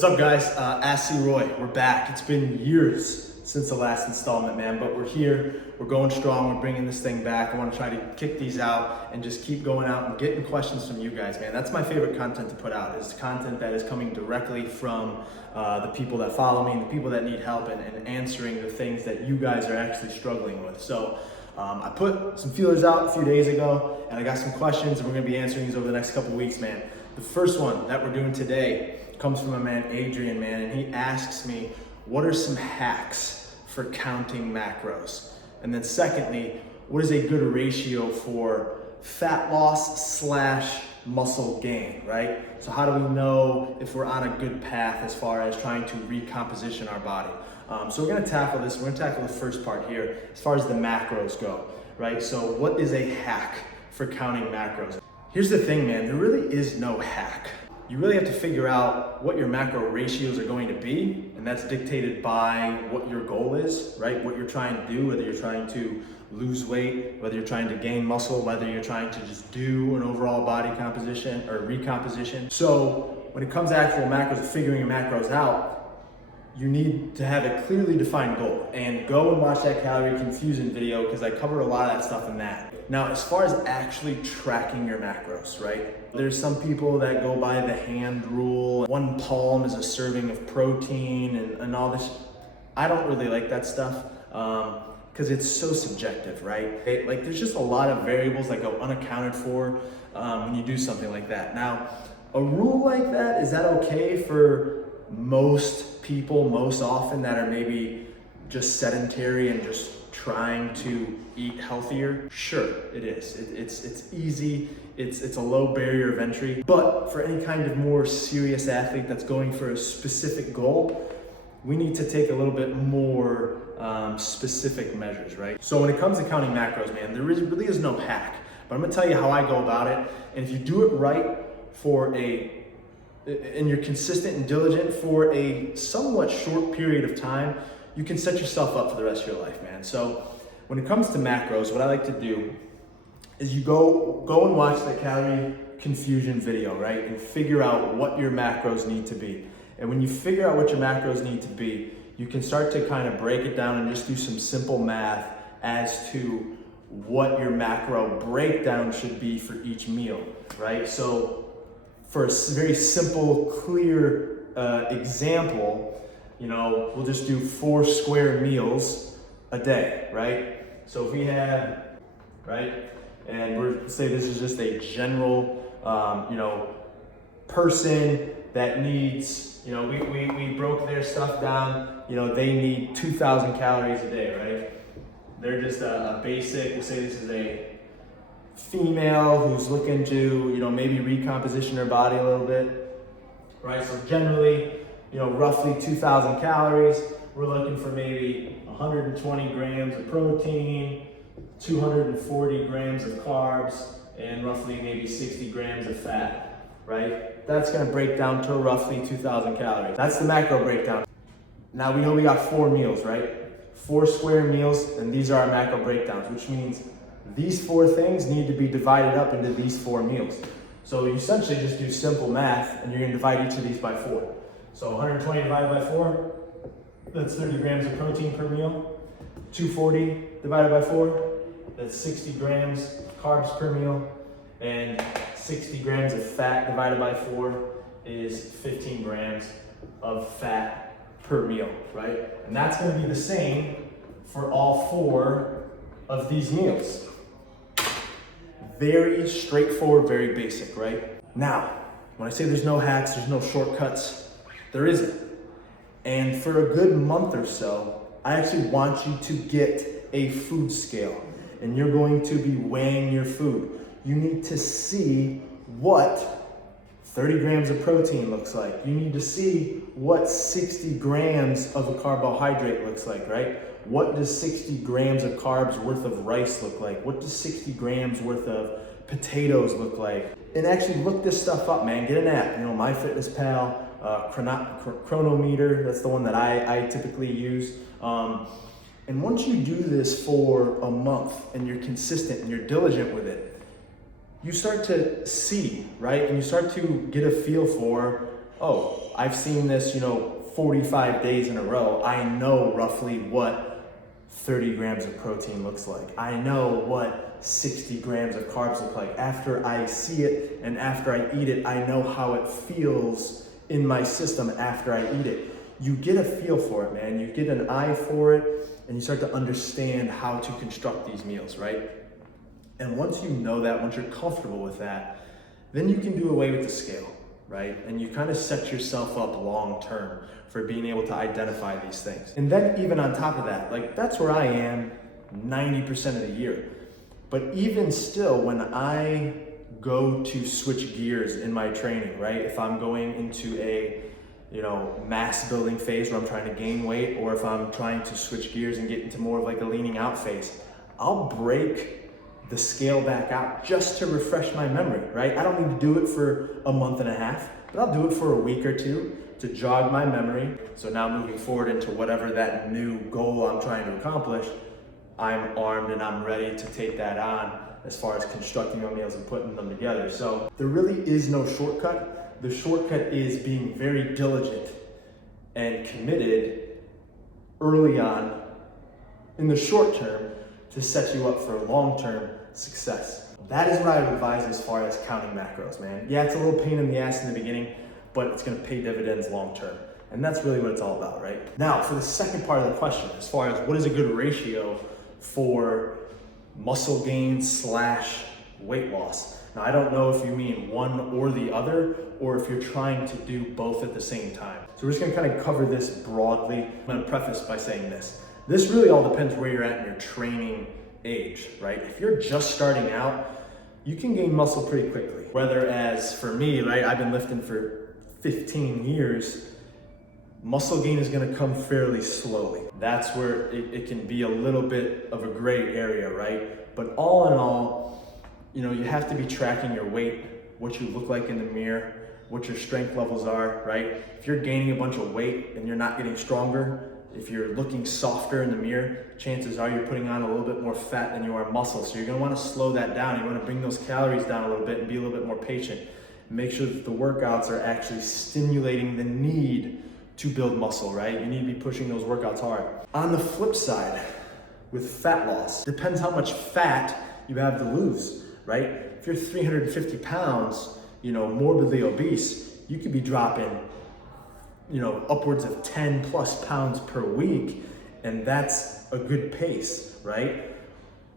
What's up, guys? Ask C. Roy. We're back. It's been years since the last installment, man, but we're here. We're going strong. We're bringing this thing back. I want to try to kick these out and just keep going out and getting questions from you guys, man. That's my favorite content to put out, is content that is coming directly from the people that follow me and the people that need help and answering the things that you guys are actually struggling with. So I put some feelers out a few days ago, and I got some questions, and we're going to be answering these over the next couple weeks, man. The first one that we're doing today comes from a man, Adrian, man, and he asks me, what are some hacks for counting macros? And then secondly, what is a good ratio for fat loss / muscle gain, right? So how do we know if we're on a good path as far as trying to recomposition our body? So we're gonna tackle this. We're gonna tackle the first part here as far as the macros go, right? So what is a hack for counting macros? Here's the thing, man, there really is no hack. You really have to figure out what your macro ratios are going to be, and that's dictated by what your goal is, right? What you're trying to do, whether you're trying to lose weight, whether you're trying to gain muscle, whether you're trying to just do an overall body composition or recomposition. So when it comes to actual macros, figuring your macros out, you need to have a clearly defined goal, and go and watch that calorie confusion video because I cover a lot of that stuff in that. Now, as far as actually tracking your macros, right? There's some people that go by the hand rule. 1 palm is a serving of protein and all this. I don't really like that stuff because it's so subjective, right? Like there's just a lot of variables that go unaccounted for when you do something like that. Now, a rule like that, is that okay for most people most often that are maybe just sedentary and just trying to eat healthier? Sure, it is. It's easy. It's a low barrier of entry. But for any kind of more serious athlete that's going for a specific goal, we need to take a little bit more specific measures, right? So when it comes to counting macros, man, there really is no hack. But I'm gonna tell you how I go about it. And if you do it right and you're consistent and diligent for a somewhat short period of time, you can set yourself up for the rest of your life, man. So when it comes to macros, what I like to do is you go and watch the calorie confusion video, right? And figure out what your macros need to be. And when you figure out what your macros need to be, you can start to kind of break it down and just do some simple math as to what your macro breakdown should be for each meal, right? So for a very simple, clear example, we'll just do 4 square meals a day, right? So if we had, right, and say this is just a general, person that needs, we broke their stuff down, they need 2,000 calories a day, right? They're just a basic, we'll say this is a female who's looking to, maybe recomposition her body a little bit, right? So generally, roughly 2,000 calories. We're looking for maybe 120 grams of protein, 240 grams of carbs, and roughly maybe 60 grams of fat, right? That's gonna break down to roughly 2,000 calories. That's the macro breakdown. Now we know we got 4 meals, right? 4 square meals, and these are our macro breakdowns, which means these 4 things need to be divided up into these 4 meals. So you essentially just do simple math, and you're gonna divide each of these by 4. So 120 divided by 4, that's 30 grams of protein per meal. 240 divided by 4, that's 60 grams of carbs per meal. And 60 grams of fat divided by 4 is 15 grams of fat per meal, right? And that's gonna be the same for all 4 of these meals. Very straightforward, very basic, right? Now, when I say there's no hacks, there's no shortcuts, there isn't. And for a good month or so, I actually want you to get a food scale, and you're going to be weighing your food. You need to see what 30 grams of protein looks like. You need to see what 60 grams of a carbohydrate looks like, right? What does 60 grams of carbs worth of rice look like? What does 60 grams worth of potatoes look like? And actually look this stuff up, man. Get an app, MyFitnessPal, Chronometer, that's the one that I typically use. And once you do this for a month and you're consistent and you're diligent with it, you start to see, right? And you start to get a feel for oh, I've seen this, 45 days in a row. I know roughly what 30 grams of protein looks like. I know what 60 grams of carbs look like. After I see it and after I eat it, I know how it feels in my system after I eat it. You get a feel for it, man. You get an eye for it, and you start to understand how to construct these meals, right? And once you know that, once you're comfortable with that, then you can do away with the scale, right? And you kind of set yourself up long term for being able to identify these things. And then even on top of that, like that's where I am 90% of the year. But even still, when I go to switch gears in my training, right? If I'm going into a mass building phase where I'm trying to gain weight, or if I'm trying to switch gears and get into more of like a leaning out phase, I'll break the scale back out just to refresh my memory, right? I don't need to do it for a month and a half, but I'll do it for a week or two to jog my memory. So now moving forward into whatever that new goal I'm trying to accomplish, I'm armed and I'm ready to take that on as far as constructing my meals and putting them together. So there really is no shortcut. The shortcut is being very diligent and committed early on in the short term to set you up for long-term success. That is what I would advise as far as counting macros, man. Yeah, it's a little pain in the ass in the beginning, but it's gonna pay dividends long-term. And that's really what it's all about, right? Now, for the second part of the question, as far as what is a good ratio for muscle gain / weight loss. Now, I don't know if you mean one or the other, or if you're trying to do both at the same time. So we're just gonna kind of cover this broadly. I'm gonna preface by saying this. This really all depends where you're at in your training age, right? If you're just starting out, you can gain muscle pretty quickly. Whether as for me, right, I've been lifting for 15 years, muscle gain is gonna come fairly slowly. That's where it can be a little bit of a gray area, right? But all in all, you have to be tracking your weight, what you look like in the mirror, what your strength levels are, right? If you're gaining a bunch of weight and you're not getting stronger, if you're looking softer in the mirror, chances are you're putting on a little bit more fat than you are muscle. So you're gonna wanna slow that down. You wanna bring those calories down a little bit and be a little bit more patient. Make sure that the workouts are actually stimulating the need to build muscle, right? You need to be pushing those workouts hard. On the flip side, with fat loss, depends how much fat you have to lose, right? If you're 350 pounds, morbidly obese, you could be dropping, upwards of 10 plus pounds per week, and that's a good pace, right?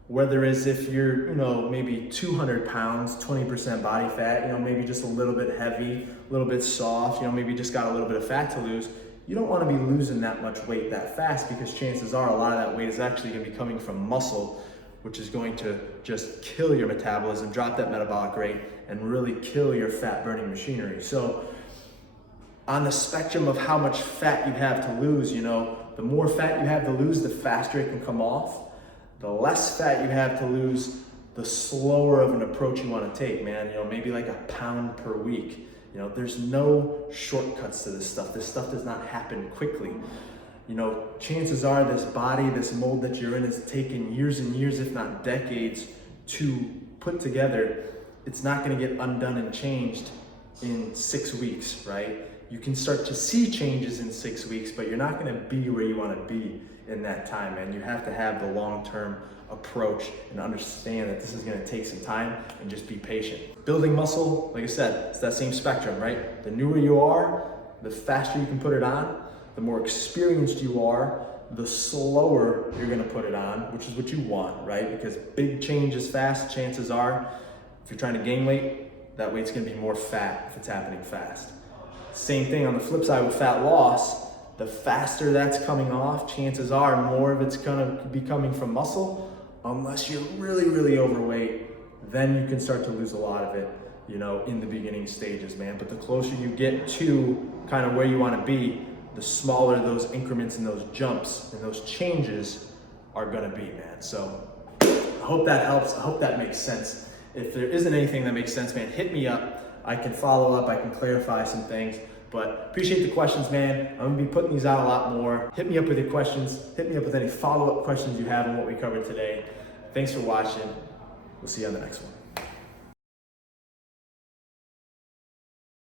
Whether it's if you're, maybe 200 pounds, 20% body fat, maybe just a little bit heavy, a little bit soft, maybe just got a little bit of fat to lose. You don't want to be losing that much weight that fast, because chances are a lot of that weight is actually going to be coming from muscle, which is going to just kill your metabolism, drop that metabolic rate, and really kill your fat burning machinery. So on the spectrum of how much fat you have to lose, the more fat you have to lose, the faster it can come off. The less fat you have to lose, the slower of an approach you want to take, man. Maybe like a pound per week. There's no shortcuts to this stuff. This stuff does not happen quickly. Chances are this body, this mold that you're in, is taking years and years, if not decades, to put together. It's not going to get undone and changed in 6 weeks, right? You can start to see changes in 6 weeks, but you're not going to be where you want to be in that time, and you have to have the long-term approach and understand that this is going to take some time, and just be patient. Building muscle, like I said, it's that same spectrum, right? The newer you are, the faster you can put it on. The more experienced you are, the slower you're going to put it on, which is what you want, right? Because big change is fast. Chances are, if you're trying to gain weight, that weight's going to be more fat if it's happening fast. Same thing on the flip side with fat loss. The faster that's coming off, chances are more of it's gonna be coming from muscle, unless you're really, really overweight. Then you can start to lose a lot of it, in the beginning stages, man. But the closer you get to kind of where you wanna be, the smaller those increments and those jumps and those changes are gonna be, man. So I hope that helps. I hope that makes sense. If there isn't anything that makes sense, man, hit me up. I can follow up, I can clarify some things. But appreciate the questions, man. I'm gonna be putting these out a lot more. Hit me up with your questions. Hit me up with any follow-up questions you have on what we covered today. Thanks for watching. We'll see you on the next one.